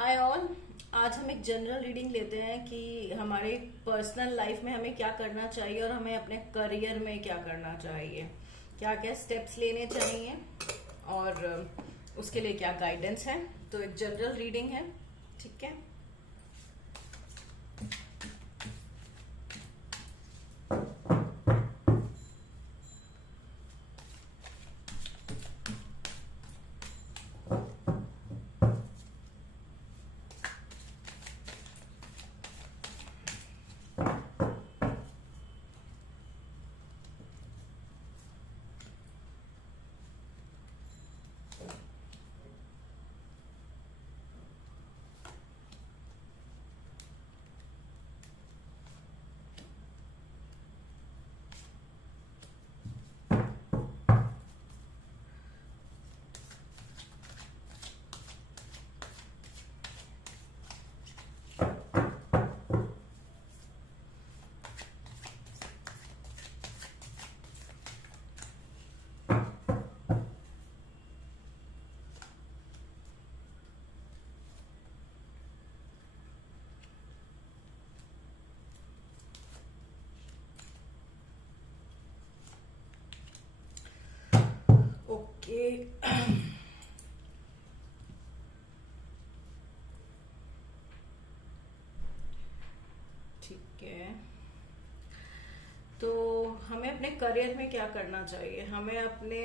Hi all. आज हम एक जनरल रीडिंग लेते हैं कि हमारे पर्सनल लाइफ में हमें क्या करना चाहिए और हमें अपने करियर में क्या करना चाहिए, क्या क्या स्टेप्स लेने चाहिए और उसके लिए क्या गाइडेंस है। तो एक जनरल रीडिंग है, ठीक है। ओके। ठीक है, तो हमें अपने करियर में क्या करना चाहिए। हमें अपने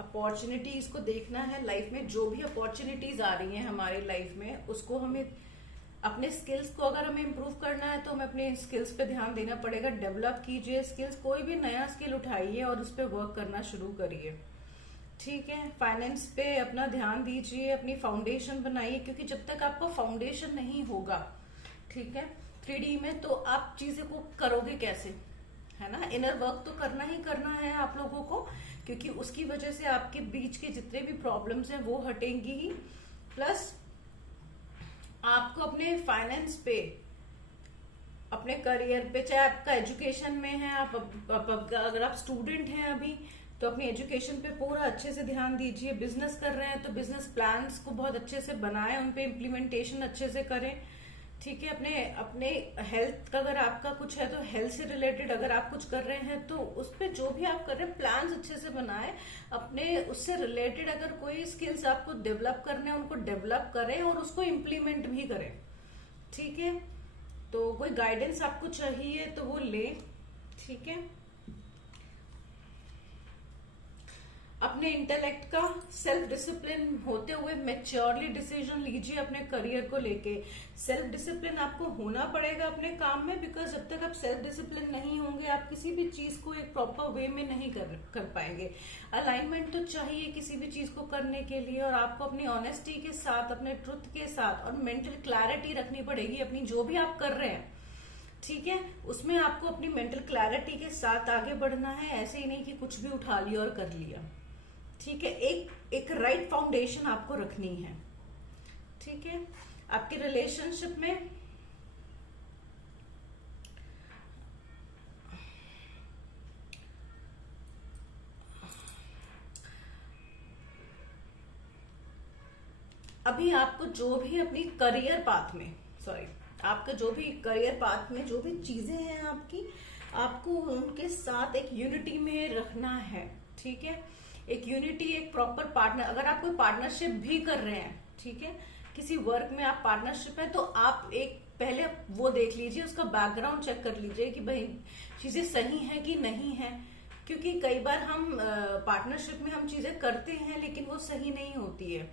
अपॉर्चुनिटीज को देखना है। लाइफ में जो भी अपॉर्चुनिटीज आ रही हैं हमारी लाइफ में, उसको हमें अपने स्किल्स को अगर हमें इम्प्रूव करना है तो हमें अपने स्किल्स पे ध्यान देना पड़ेगा। डेवलप कीजिए स्किल्स, कोई भी नया स्किल उठाइए और उस पर वर्क करना शुरू करिए, ठीक है। फाइनेंस पे अपना ध्यान दीजिए, अपनी फाउंडेशन बनाइए, क्योंकि जब तक आपका फाउंडेशन नहीं होगा, ठीक है, 3D में, तो आप चीजें को करोगे कैसे, है ना। इनर वर्क तो करना ही करना है आप लोगों को, क्योंकि उसकी वजह से आपके बीच के जितने भी प्रॉब्लम्स हैं वो हटेंगी ही। प्लस आपको अपने फाइनेंस पे, अपने करियर पे, चाहे आपका एजुकेशन में है, अगर आप स्टूडेंट हैं अभी, तो अपनी एजुकेशन पे पूरा अच्छे से ध्यान दीजिए। बिजनेस कर रहे हैं तो बिजनेस प्लान्स को बहुत अच्छे से बनाएं, उन पे इम्प्लीमेंटेशन अच्छे से करें, ठीक है। अपने अपने हेल्थ का, अगर आपका कुछ है तो हेल्थ से रिलेटेड अगर आप कुछ कर रहे हैं तो उस पर जो भी आप कर रहे हैं प्लान्स अच्छे से बनाएं। अपने उससे रिलेटेड अगर कोई स्किल्स आपको डेवलप करने हैं उनको डेवलप करें और उसको इम्प्लीमेंट भी करें, ठीक है। तो कोई गाइडेंस आपको चाहिए तो वो ले, ठीक है। अपने इंटेलेक्ट का सेल्फ डिसिप्लिन होते हुए मेच्योरली डिसीजन लीजिए अपने करियर को लेके। सेल्फ डिसिप्लिन आपको होना पड़ेगा अपने काम में, बिकॉज जब तक आप सेल्फ डिसिप्लिन नहीं होंगे आप किसी भी चीज को एक प्रॉपर वे में नहीं कर पाएंगे। अलाइनमेंट तो चाहिए किसी भी चीज को करने के लिए, और आपको अपनी ऑनेस्टी के साथ, अपने ट्रुथ के साथ और मेंटल क्लैरिटी रखनी पड़ेगी अपनी जो भी आप कर रहे हैं, ठीक है। उसमें आपको अपनी मेंटल क्लैरिटी के साथ आगे बढ़ना है, ऐसे ही नहीं कि कुछ भी उठा लिया और कर लिया, ठीक है। एक राइट फाउंडेशन आपको रखनी है, ठीक है। आपके रिलेशनशिप में अभी आपको जो भी अपनी करियर पाथ में, सॉरी, आपका जो भी करियर पाथ में जो भी चीजें हैं आपकी, आपको उनके साथ एक यूनिटी में रखना है, ठीक है। एक यूनिटी, एक प्रॉपर पार्टनर, अगर आप कोई पार्टनरशिप भी कर रहे हैं, ठीक है, किसी वर्क में आप पार्टनरशिप है, तो आप एक पहले वो देख लीजिए, उसका बैकग्राउंड चेक कर लीजिए कि भाई चीजें सही है कि नहीं है। क्योंकि कई बार हम पार्टनरशिप में हम चीजें करते हैं लेकिन वो सही नहीं होती है।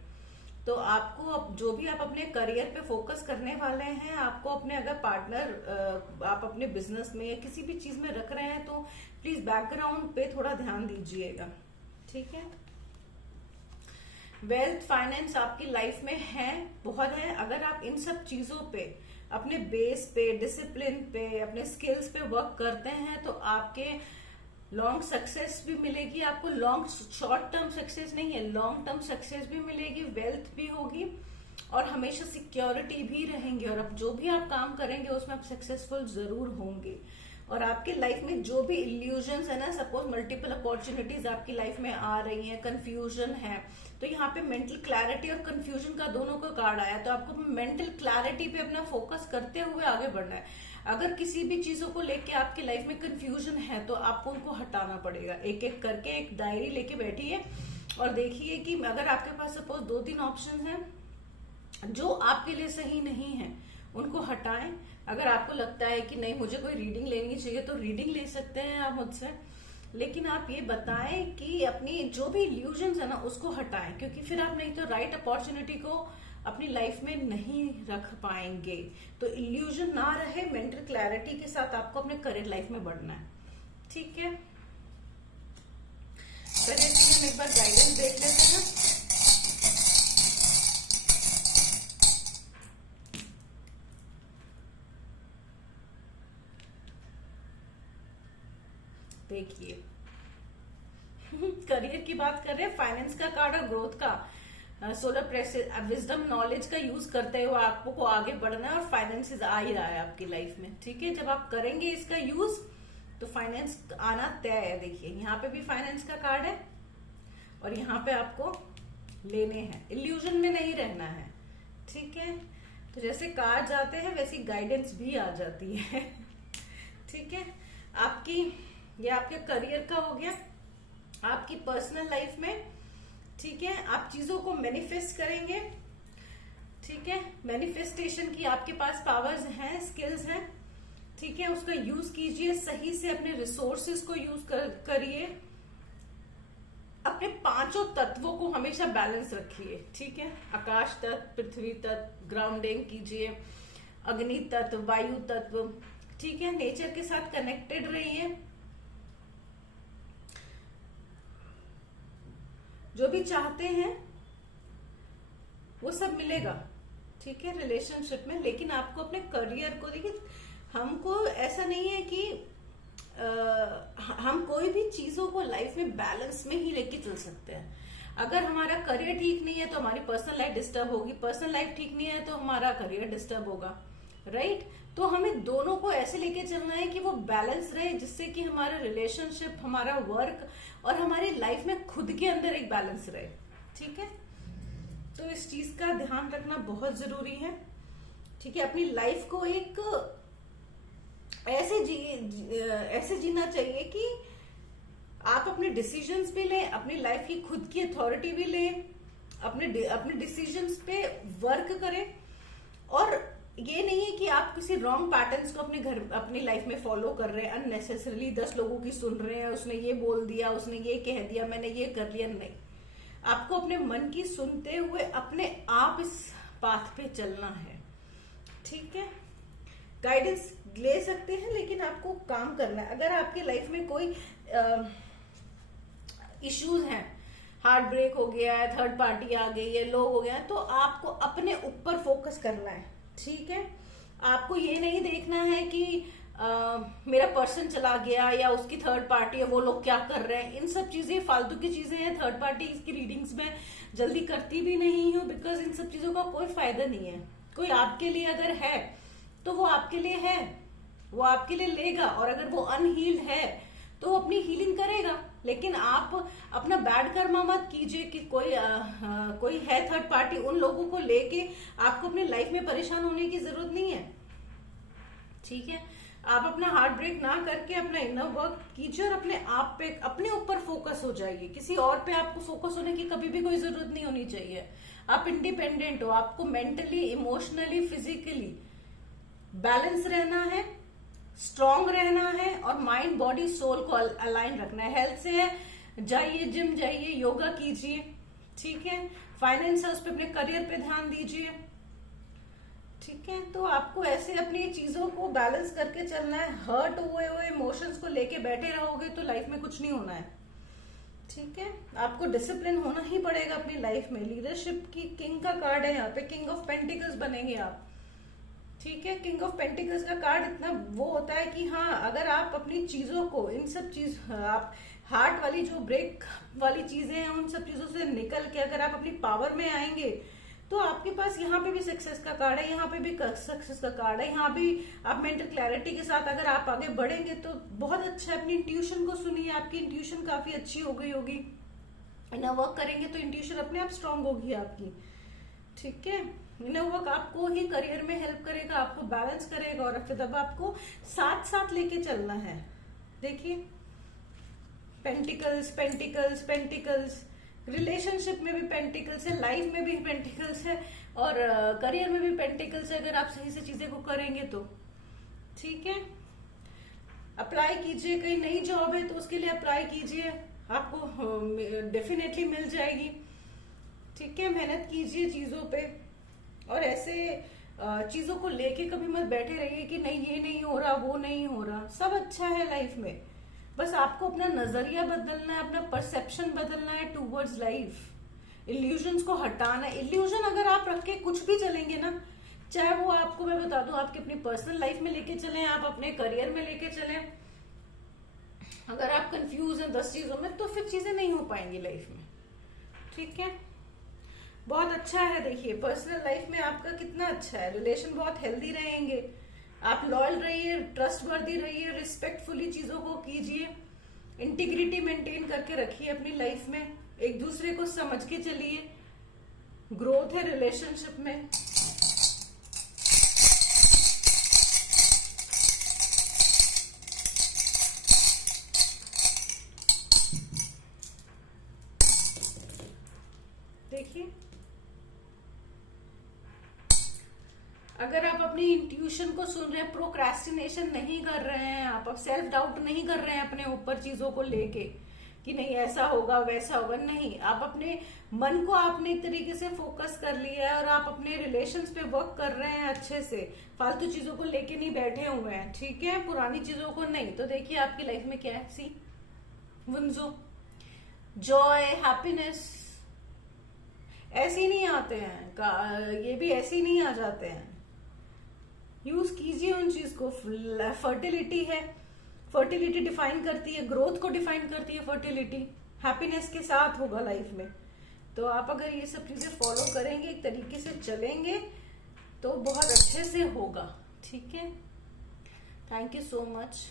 तो आपको अब जो भी आप अपने करियर पे फोकस करने वाले हैं, आपको अपने अगर पार्टनर आप अपने बिजनेस में या किसी भी चीज में रख रहे हैं तो प्लीज बैकग्राउंड पे थोड़ा ध्यान दीजिएगा, ठीक है। वेल्थ फाइनेंस आपकी लाइफ में है, बहुत है। अगर आप इन सब चीजों पे, अपने बेस पे, डिसिप्लिन पे, अपने स्किल्स पे वर्क करते हैं तो आपके लॉन्ग सक्सेस भी मिलेगी आपको। लॉन्ग शॉर्ट टर्म सक्सेस नहीं है, लॉन्ग टर्म सक्सेस भी मिलेगी, वेल्थ भी होगी और हमेशा सिक्योरिटी भी रहेंगे। और अब जो भी आप काम करेंगे उसमें आप सक्सेसफुल जरूर होंगे। और आपके लाइफ में जो भी इल्यूजन्स है ना, सपोज मल्टीपल अपॉर्चुनिटीज आपकी लाइफ में आ रही हैं, कंफ्यूजन है, तो यहाँ पे मेंटल क्लैरिटी और कंफ्यूजन का दोनों का कार्ड आया, तो आपको मेंटल क्लैरिटी पे अपना फोकस करते हुए आगे बढ़ना है। अगर किसी भी चीजों को लेके आपकी लाइफ में कंफ्यूजन है तो आपको उनको हटाना पड़ेगा। एक एक करके एक डायरी लेके बैठिए और देखिए कि अगर आपके पास सपोज 2-3 ऑप्शन हैं जो आपके लिए सही नहीं है, उनको हटाएं। अगर आपको लगता है कि नहीं मुझे कोई रीडिंग लेनी चाहिए तो रीडिंग ले सकते हैं आप मुझसे, लेकिन आप ये बताएं कि अपनी जो भी इल्यूजन्स है ना उसको हटाएं, क्योंकि फिर आप नहीं तो राइट अपॉर्चुनिटी को अपनी लाइफ में नहीं रख पाएंगे। तो इल्यूजन ना रहे, मेंटल क्लैरिटी के साथ आपको अपने करियर लाइफ में बढ़ना है। ठीक है, पहले इसलिए हम एक बार गाइडेंस देख लेते हैं। देखिए करियर की बात कर रहे हैं, फाइनेंस का कार्ड और ग्रोथ का, सोलर प्रेशर, विजडम नॉलेज का यूज करते हुए आपको आगे बढ़ना है और फाइनेंस आ ही रहा है आपकी लाइफ में। ठीक है, जब आप करेंगे इसका यूज तो फाइनेंस आना तय है। देखिए यहाँ पे भी फाइनेंस का कार्ड है और यहाँ पे आपको लेने हैं, इल्यूजन में नहीं रहना है। ठीक है, तो जैसे कार्ड जाते हैं वैसी गाइडेंस भी आ जाती है। ठीक है, आपकी ये आपके करियर का हो गया। आपकी पर्सनल लाइफ में, ठीक है, आप चीजों को मैनिफेस्ट करेंगे। ठीक है, मैनिफेस्टेशन की आपके पास पावर्स हैं, स्किल्स हैं। ठीक है, उसका यूज कीजिए, सही से अपने रिसोर्सेज को यूज करिए। अपने 5 तत्वों को हमेशा बैलेंस रखिए। ठीक है, आकाश तत्व, पृथ्वी तत्व, ग्राउंडिंग कीजिए, अग्नि तत्व, वायु तत्व। ठीक है, नेचर के साथ कनेक्टेड रहिए। जो भी चाहते हैं वो सब मिलेगा। ठीक है, रिलेशनशिप में। लेकिन आपको अपने करियर को देखिए, हमको ऐसा नहीं है कि हम कोई भी चीजों को लाइफ में बैलेंस में ही लेके चल सकते हैं। अगर हमारा करियर ठीक नहीं है तो हमारी पर्सनल लाइफ डिस्टर्ब होगी, पर्सनल लाइफ ठीक नहीं है तो हमारा करियर डिस्टर्ब होगा। राइट, तो हमें दोनों को ऐसे लेके चलना है कि वो बैलेंस रहे, जिससे कि हमारा रिलेशनशिप, हमारा वर्क और हमारी लाइफ में खुद के अंदर एक बैलेंस रहे। ठीक है, तो इस चीज का ध्यान रखना बहुत जरूरी है। ठीक है, अपनी लाइफ को एक ऐसे जीना चाहिए कि आप अपने डिसीजंस पे लें, अपनी लाइफ की खुद की अथॉरिटी भी लें, अपने डिसीजंस पे वर्क करें। और ये नहीं है कि आप किसी रॉन्ग पैटर्न्स को अपनी लाइफ में फॉलो कर रहे हैं, अननेसेसरली 10 लोगों की सुन रहे हैं, उसने ये बोल दिया, उसने ये कह दिया, मैंने ये कर लिया। नहीं, आपको अपने मन की सुनते हुए अपने आप इस पाथ पे चलना है। ठीक है, गाइडेंस ले सकते हैं लेकिन आपको काम करना है। अगर आपके लाइफ में कोई इश्यूज हैं, हार्ट ब्रेक हो गया है, थर्ड पार्टी आ गई है, लो हो गया है, तो आपको अपने ऊपर फोकस करना है। ठीक है, आपको ये नहीं देखना है कि मेरा पर्सन चला गया या उसकी थर्ड पार्टी है, वो लोग क्या कर रहे हैं। इन सब चीजें फालतू की चीजें हैं। थर्ड पार्टी की रीडिंग्स में जल्दी करती भी नहीं हूँ, बिकॉज इन सब चीजों का कोई फायदा नहीं है। कोई आपके लिए अगर है तो वो आपके लिए है, वो आपके लिए लेगा। और अगर वो अनहील्ड है तो वो अपनी हीलिंग करेगा। लेकिन आप अपना बैड कर्मा मत कीजिए कि कोई है थर्ड पार्टी, उन लोगों को लेके आपको अपनी लाइफ में परेशान होने की जरूरत नहीं है। ठीक है, आप अपना हार्ट ब्रेक ना करके अपना इनर वर्क कीजिए और अपने आप पे, अपने ऊपर फोकस हो जाइए। किसी और पे आपको फोकस होने की कभी भी कोई जरूरत नहीं होनी चाहिए। आप इंडिपेंडेंट हो, आपको मेंटली, इमोशनली, फिजिकली बैलेंस रहना है, स्ट्रॉन्ग रहना है और माइंड, बॉडी, सोल को अलाइन रखना है। हेल्थ से है, जाइए जिम जाइए, योगा कीजिए। ठीक है, फाइनेंस है, उस पर अपने करियर पे ध्यान दीजिए। ठीक है, तो आपको ऐसे अपनी चीजों को बैलेंस करके चलना है। हर्ट हुए इमोशंस को लेके बैठे रहोगे तो लाइफ में कुछ नहीं होना है। ठीक है, आपको डिसिप्लिन होना ही पड़ेगा अपनी लाइफ में। लीडरशिप की किंग का कार्ड है यहाँ पे, किंग ऑफ पेंटिकल्स बनेंगे आप। ठीक है, किंग ऑफ पेंटिकल्स का कार्ड इतना वो होता है कि हाँ, अगर आप अपनी चीजों को, इन सब चीज, आप हार्ट वाली जो ब्रेक वाली चीजें हैं, उन सब चीजों से निकल के अगर आप अपनी पावर में आएंगे तो आपके पास यहाँ पे भी सक्सेस का कार्ड है, यहाँ पे भी सक्सेस का कार्ड है, यहाँ भी आप मेंटल क्लैरिटी के साथ अगर आप आगे बढ़ेंगे तो बहुत अच्छा है। अपनी इंट्यूशन को सुनिए, आपकी इंट्यूशन काफी अच्छी हो गई होगी, इनर वर्क करेंगे तो इंट्यूशन अपने आप स्ट्रांग होगी आपकी, ठीक है। इनर वर्क आपको ही करियर में हेल्प करेगा, आपको बैलेंस करेगा, और फिर तब आपको साथ साथ लेके चलना है। देखिए पेंटिकल्स पेंटिकल्स पेंटिकल्स, रिलेशनशिप में भी पेंटिकल्स है, लाइफ में भी पेंटिकल्स है, और करियर में भी पेंटिकल्स है, अगर आप सही से चीजें को करेंगे तो, ठीक है। अप्लाई कीजिए, कहीं नई जॉब है तो उसके लिए अप्लाई कीजिए, आपको डेफिनेटली मिल जाएगी, ठीक है। मेहनत कीजिए चीजों पे, और ऐसे चीजों को लेके कभी मत बैठे रहिए कि नहीं ये नहीं हो रहा वो नहीं हो रहा, सब अच्छा है लाइफ में, बस आपको अपना नजरिया बदलना है, अपना परसेप्शन बदलना है टूवर्ड्स लाइफ। इल्यूजन्स को हटाना है। इल्यूजन अगर आप रख के कुछ भी चलेंगे ना, चाहे वो आपको मैं बता दूं आपके अपनी पर्सनल लाइफ में लेके चलें, आप अपने करियर में लेके चलें, अगर आप कंफ्यूज हैं 10 चीजों में तो फिर चीजें नहीं हो पाएंगी लाइफ में, ठीक है। बहुत अच्छा है, देखिए पर्सनल लाइफ में आपका कितना अच्छा है, रिलेशन बहुत हेल्दी रहेंगे, आप लॉयल रहिए, ट्रस्टवर्दी रहिए, रिस्पेक्टफुली चीजों को कीजिए, इंटीग्रिटी मेंटेन करके रखिए अपनी लाइफ में, एक दूसरे को समझ के चलिए, ग्रोथ है रिलेशनशिप में। देखिए अगर आप अपनी इंट्यूशन को सुन रहे हैं, प्रोक्रेस्टिनेशन नहीं कर रहे हैं, आप सेल्फ डाउट नहीं कर रहे हैं अपने ऊपर चीजों को लेके कि नहीं ऐसा होगा वैसा होगा, नहीं, आप अपने मन को आपने एक तरीके से फोकस कर लिया है और आप अपने रिलेशंस पे वर्क कर रहे हैं अच्छे से, फालतू चीजों को लेके नहीं बैठे हुए हैं, ठीक है, पुरानी चीजों को नहीं। तो देखिए आपकी लाइफ में क्या है, सी वुंजो, जॉय, हैप्पीनेस ऐसे ही नहीं आते हैं, ये भी ऐसे ही नहीं आ जाते हैं। यूज कीजिए उन चीज को। फर्टिलिटी है, फर्टिलिटी डिफाइन करती है, ग्रोथ को डिफाइन करती है फर्टिलिटी, हैप्पीनेस के साथ होगा लाइफ में। तो आप अगर ये सब चीजें फॉलो करेंगे, एक तरीके से चलेंगे तो बहुत अच्छे से होगा, ठीक है। Thank you so much.